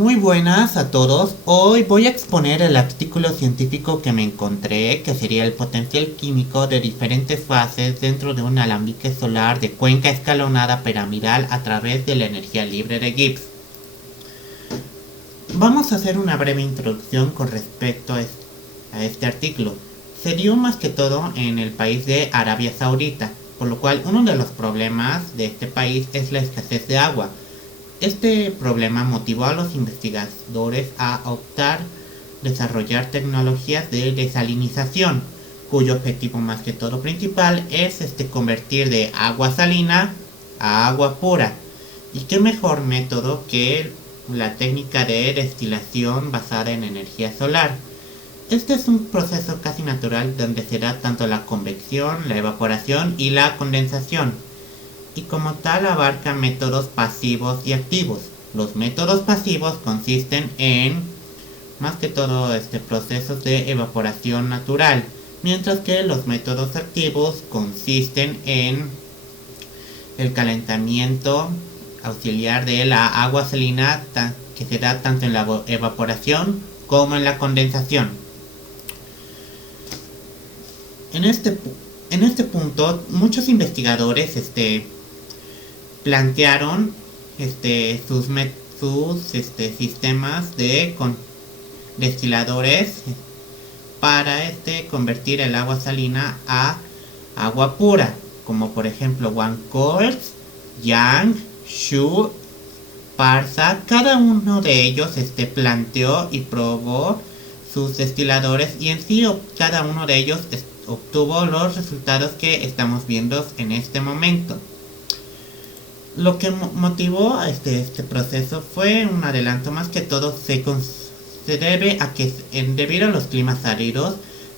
Muy buenas a todos. Hoy voy a exponer el artículo científico que me encontré, que sería el potencial químico de diferentes fases dentro de un alambique solar de cuenca escalonada piramidal a través de la energía libre de Gibbs. Vamos a hacer una breve introducción con respecto a este artículo. Se dio más que todo en el país de Arabia Saudita, por lo cual uno de los problemas de este país es la escasez de agua. Este problema motivó a los investigadores a optar desarrollar tecnologías de desalinización, cuyo objetivo más que todo principal es convertir de agua salina a agua pura. Y qué mejor método que la técnica de destilación basada en energía solar. Este es un proceso casi natural donde se da tanto la convección, la evaporación y la condensación, y como tal abarca métodos pasivos y activos. Los métodos pasivos consisten en más que todo procesos de evaporación natural, mientras que los métodos activos consisten en el calentamiento auxiliar de la agua salina, que se da tanto en la evaporación como en la condensación. En este punto, muchos investigadores plantearon sus sistemas de destiladores para convertir el agua salina a agua pura, como por ejemplo Wancourt, Yang, Xu, Parsa. Cada uno de ellos planteó y probó sus destiladores, y en sí cada uno de ellos obtuvo los resultados que estamos viendo en este momento. Lo que motivó a este proceso fue un adelanto. Más que todo se debe a que debido a los climas áridos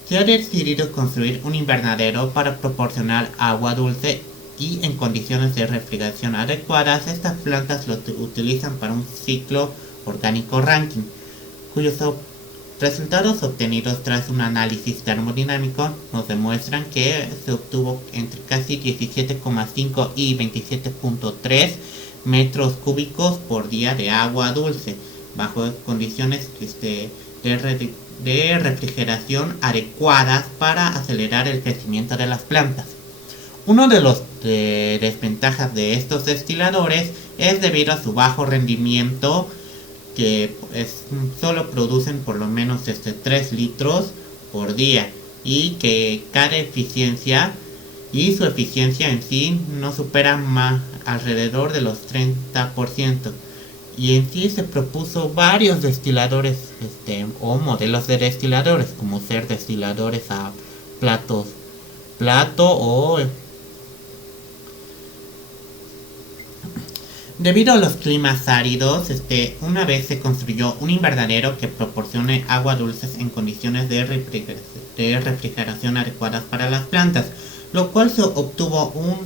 se ha decidido construir un invernadero para proporcionar agua dulce, y en condiciones de refrigeración adecuadas estas plantas lo utilizan para un ciclo orgánico Rankine, cuyos resultados obtenidos tras un análisis termodinámico nos demuestran que se obtuvo entre casi 17,5 y 27,3 metros cúbicos por día de agua dulce, bajo condiciones de refrigeración adecuadas para acelerar el crecimiento de las plantas. Uno de los desventajas de estos destiladores es debido a su bajo rendimiento, que solo producen por lo menos 3 litros por día, y que cada eficiencia y su eficiencia en sí no supera más alrededor de los 30%. Y en sí se propuso varios destiladores o modelos de destiladores, como ser destiladores a plato o debido a los climas áridos, una vez se construyó un invernadero que proporcione agua dulce en condiciones de refrigeración adecuadas para las plantas, lo cual se obtuvo un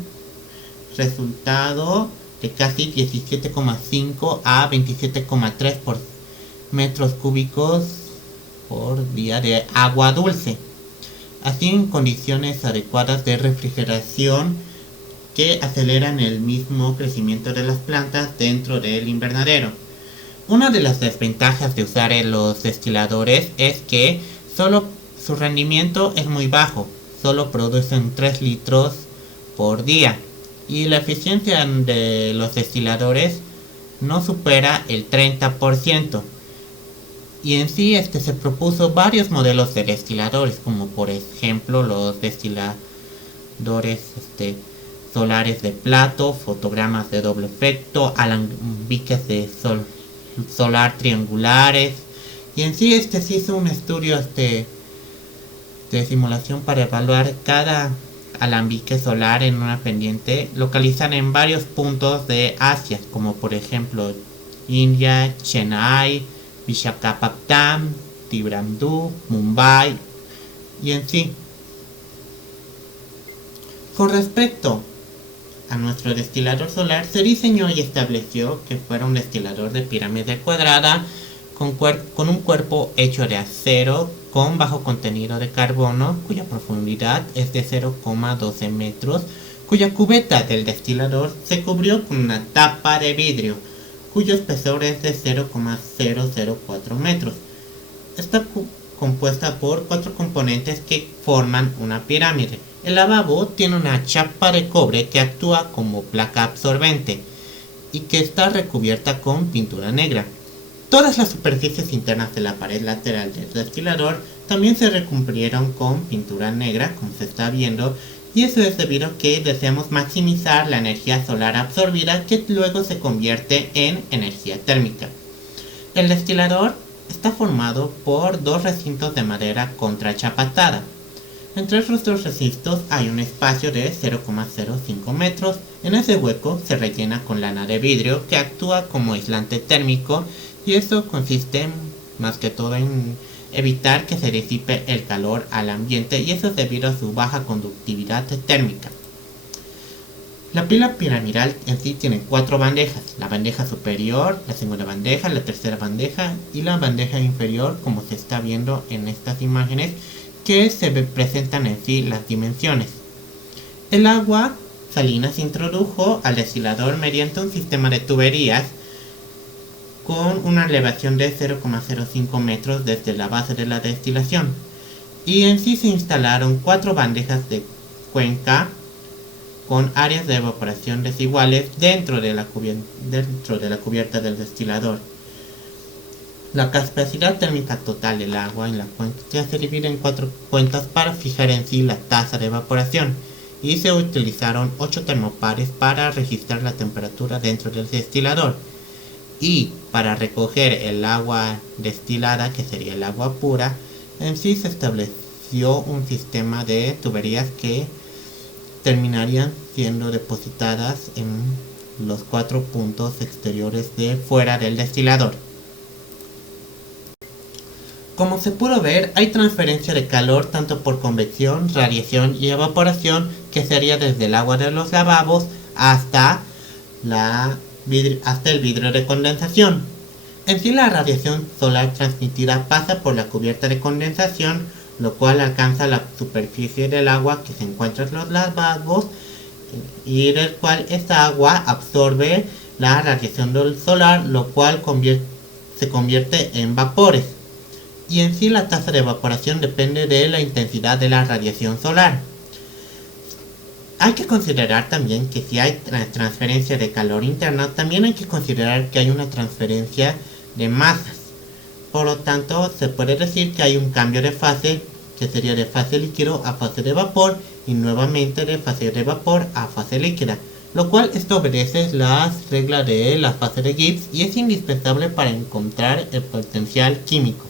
resultado de casi 17,5 a 27,3 por metros cúbicos por día de agua dulce, así en condiciones adecuadas de refrigeración que aceleran el mismo crecimiento de las plantas dentro del invernadero. Una de las desventajas de usar los destiladores es que su rendimiento es muy bajo, solo producen 3 litros por día, y la eficiencia de los destiladores no supera el 30%. Y en sí se propuso varios modelos de destiladores, como por ejemplo los destiladores solares de plato, fotogramas de doble efecto, alambiques de solar triangulares. Y en sí se hizo un estudio de simulación para evaluar cada alambique solar en una pendiente localizada en varios puntos de Asia, como por ejemplo India, Chennai, Visakhapatnam, Trivandrum, Mumbai. Y en sí, con respecto a nuestro destilador solar, se diseñó y estableció que fuera un destilador de pirámide cuadrada con un cuerpo hecho de acero con bajo contenido de carbono, cuya profundidad es de 0,12 metros, cuya cubeta del destilador se cubrió con una tapa de vidrio, cuyo espesor es de 0,004 metros. Está compuesta por 4 componentes que forman una pirámide. El lavabo tiene una chapa de cobre que actúa como placa absorbente y que está recubierta con pintura negra. Todas las superficies internas de la pared lateral del destilador también se recubrieron con pintura negra, como se está viendo, y eso es debido a que deseamos maximizar la energía solar absorbida, que luego se convierte en energía térmica. El destilador está formado por 2 recintos de madera contrachapatada. Entre esos 2 recintos hay un espacio de 0,05 metros. En ese hueco se rellena con lana de vidrio que actúa como aislante térmico, y eso consiste más que todo en evitar que se disipe el calor al ambiente, y eso es debido a su baja conductividad térmica. La pila piramidal en sí tiene 4 bandejas: la bandeja superior, la segunda bandeja, la tercera bandeja y la bandeja inferior, como se está viendo en estas imágenes, que se presentan en sí las dimensiones. El agua salina se introdujo al destilador mediante un sistema de tuberías con una elevación de 0,05 metros desde la base de la destilación, y en sí se instalaron 4 bandejas de cuenca con áreas de evaporación desiguales dentro de la cubierta del destilador. La capacidad térmica total del agua en la cuenca se divide en 4 cuentas para fijar en sí la tasa de evaporación, y se utilizaron 8 termopares para registrar la temperatura dentro del destilador. Y para recoger el agua destilada, que sería el agua pura, en sí se estableció un sistema de tuberías que terminarían siendo depositadas en los 4 puntos exteriores de fuera del destilador. Como se pudo ver, hay transferencia de calor tanto por convección, radiación y evaporación, que sería desde el agua de los lavabos hasta el vidrio de condensación. En sí, la radiación solar transmitida pasa por la cubierta de condensación, lo cual alcanza la superficie del agua que se encuentra en los lavabos, y del cual esta agua absorbe la radiación solar, lo cual se convierte en vapores. Y en sí, la tasa de evaporación depende de la intensidad de la radiación solar. Hay que considerar también que si hay transferencia de calor interna, también hay que considerar que hay una transferencia de masas. Por lo tanto, se puede decir que hay un cambio de fase, que sería de fase líquido a fase de vapor, y nuevamente de fase de vapor a fase líquida, lo cual esto obedece las reglas de la fase de Gibbs y es indispensable para encontrar el potencial químico.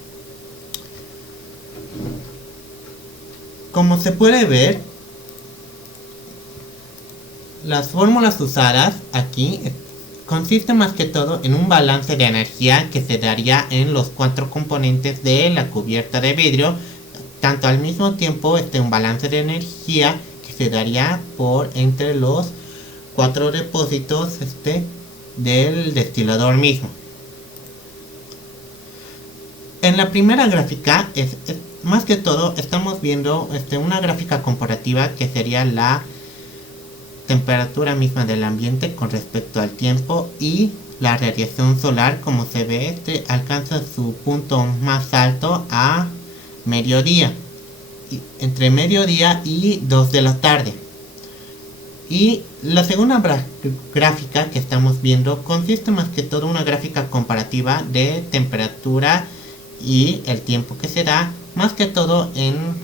Como se puede ver, las fórmulas usadas aquí consisten más que todo en un balance de energía que se daría en los 4 componentes de la cubierta de vidrio, tanto al mismo tiempo un balance de energía que se daría por entre los 4 depósitos del destilador mismo. En la primera gráfica más que todo estamos viendo una gráfica comparativa, que sería la temperatura misma del ambiente con respecto al tiempo, y la radiación solar, como se ve, alcanza su punto más alto a mediodía, entre mediodía y 2 de la tarde. Y la segunda gráfica que estamos viendo consiste más que todo en una gráfica comparativa de temperatura y el tiempo que se da, más que todo en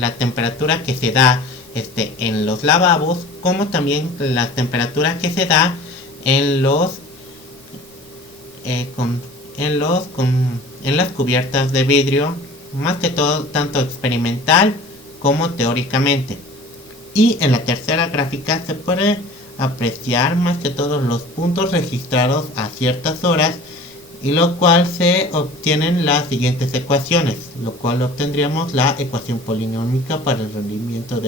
la temperatura que se da en los lavabos, como también la temperatura que se da en las cubiertas de vidrio, más que todo tanto experimental como teóricamente. Y en la tercera gráfica se puede apreciar más que todo los puntos registrados a ciertas horas, y lo cual se obtienen las siguientes ecuaciones, lo cual obtendríamos la ecuación polinómica para el rendimiento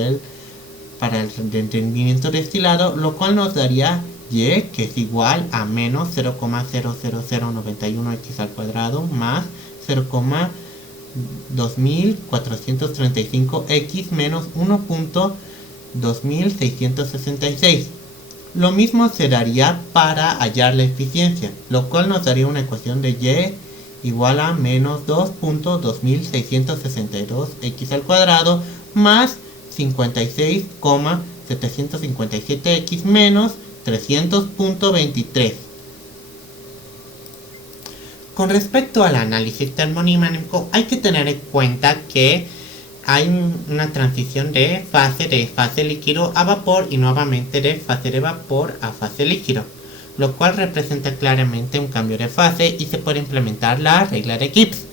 destilado, lo cual nos daría y, que es igual a menos 0,00091x al cuadrado más 0,2435x menos 1.2666, Lo mismo se daría para hallar la eficiencia, lo cual nos daría una ecuación de y igual a menos 2.2662x al cuadrado más 56,757x menos 300.23. Con respecto al análisis termodinámico, hay que tener en cuenta que hay una transición de fase líquido a vapor y nuevamente de fase de vapor a fase líquido, lo cual representa claramente un cambio de fase y se puede implementar la regla de Gibbs.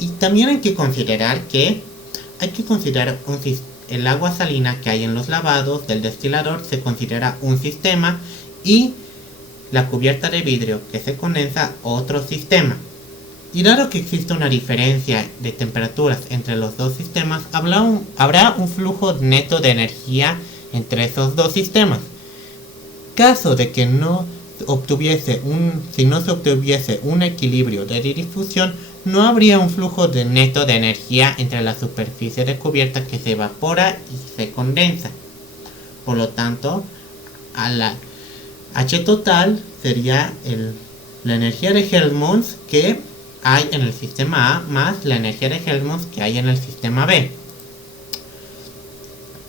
Y también hay que considerar el agua salina que hay en los lavados del destilador se considera un sistema y la cubierta de vidrio que se condensa otro sistema. Y dado que existe una diferencia de temperaturas entre los dos sistemas, habrá un flujo neto de energía entre esos dos sistemas. Caso de que si no se obtuviese un equilibrio de difusión, no habría un flujo neto de energía entre la superficie de cubierta que se evapora y se condensa. Por lo tanto, a la H total sería la energía de Helmholtz que hay en el sistema A más la energía de Helmholtz que hay en el sistema B.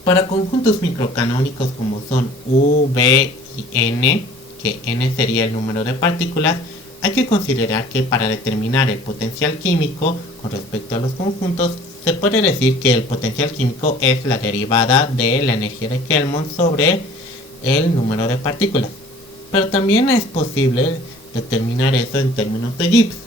Para conjuntos microcanónicos como son U, B y N, que N sería el número de partículas, hay que considerar que para determinar el potencial químico con respecto a los conjuntos, se puede decir que el potencial químico es la derivada de la energía de Helmholtz sobre el número de partículas. Pero también es posible determinar eso en términos de Gibbs,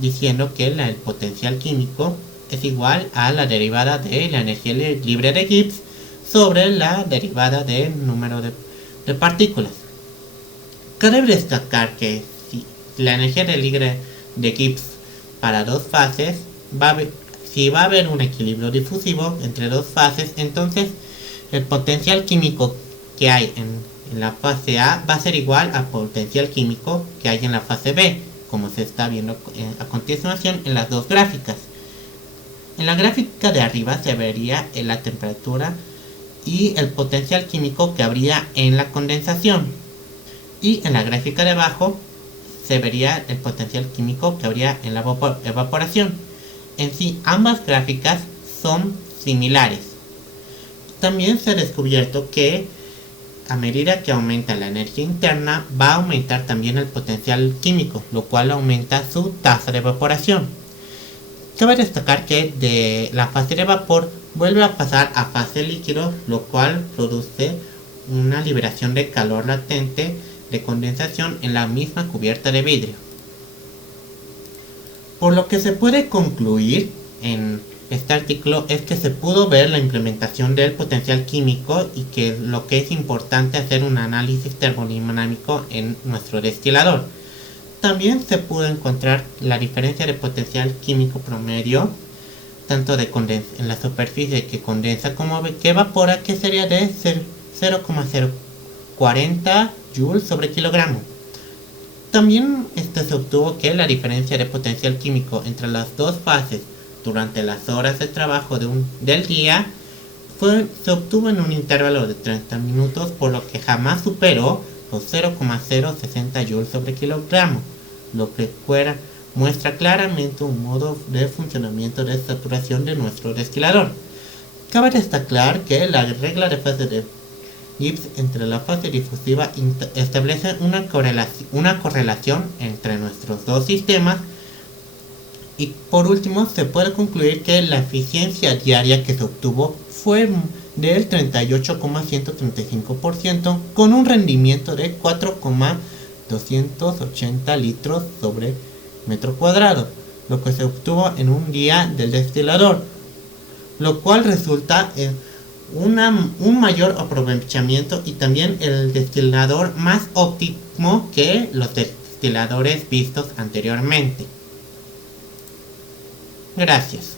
diciendo que el potencial químico es igual a la derivada de la energía libre de Gibbs sobre la derivada del número de partículas. Cabe destacar que si la energía libre de Gibbs para dos fases, si va a haber un equilibrio difusivo entre dos fases, entonces el potencial químico que hay en la fase A va a ser igual al potencial químico que hay en la fase B, como se está viendo a continuación en las dos gráficas. En la gráfica de arriba se vería la temperatura y el potencial químico que habría en la condensación, y en la gráfica de abajo se vería el potencial químico que habría en la evaporación. En sí, ambas gráficas son similares. También se ha descubierto que a medida que aumenta la energía interna, va a aumentar también el potencial químico, lo cual aumenta su tasa de evaporación. Cabe destacar que de la fase de vapor vuelve a pasar a fase líquido, lo cual produce una liberación de calor latente de condensación en la misma cubierta de vidrio. Por lo que se puede concluir en este artículo es que se pudo ver la implementación del potencial químico y que lo que es importante hacer un análisis termodinámico en nuestro destilador. También se pudo encontrar la diferencia de potencial químico promedio tanto en la superficie que condensa como que evapora, que sería de 0,040 joules sobre kilogramo. También se obtuvo que la diferencia de potencial químico entre las dos fases durante las horas de trabajo del día se obtuvo en un intervalo de 30 minutos, por lo que jamás superó los 0,060 joules sobre kilogramo, lo que muestra claramente un modo de funcionamiento de saturación de nuestro destilador. Cabe destacar que la regla de fase de Gibbs entre la fase difusiva establece una correlación entre nuestros dos sistemas. Y por último, se puede concluir que la eficiencia diaria que se obtuvo fue del 38,135% con un rendimiento de 4,280 litros sobre metro cuadrado, lo que se obtuvo en un día del destilador, lo cual resulta en un mayor aprovechamiento y también el destilador más óptimo que los destiladores vistos anteriormente. Gracias.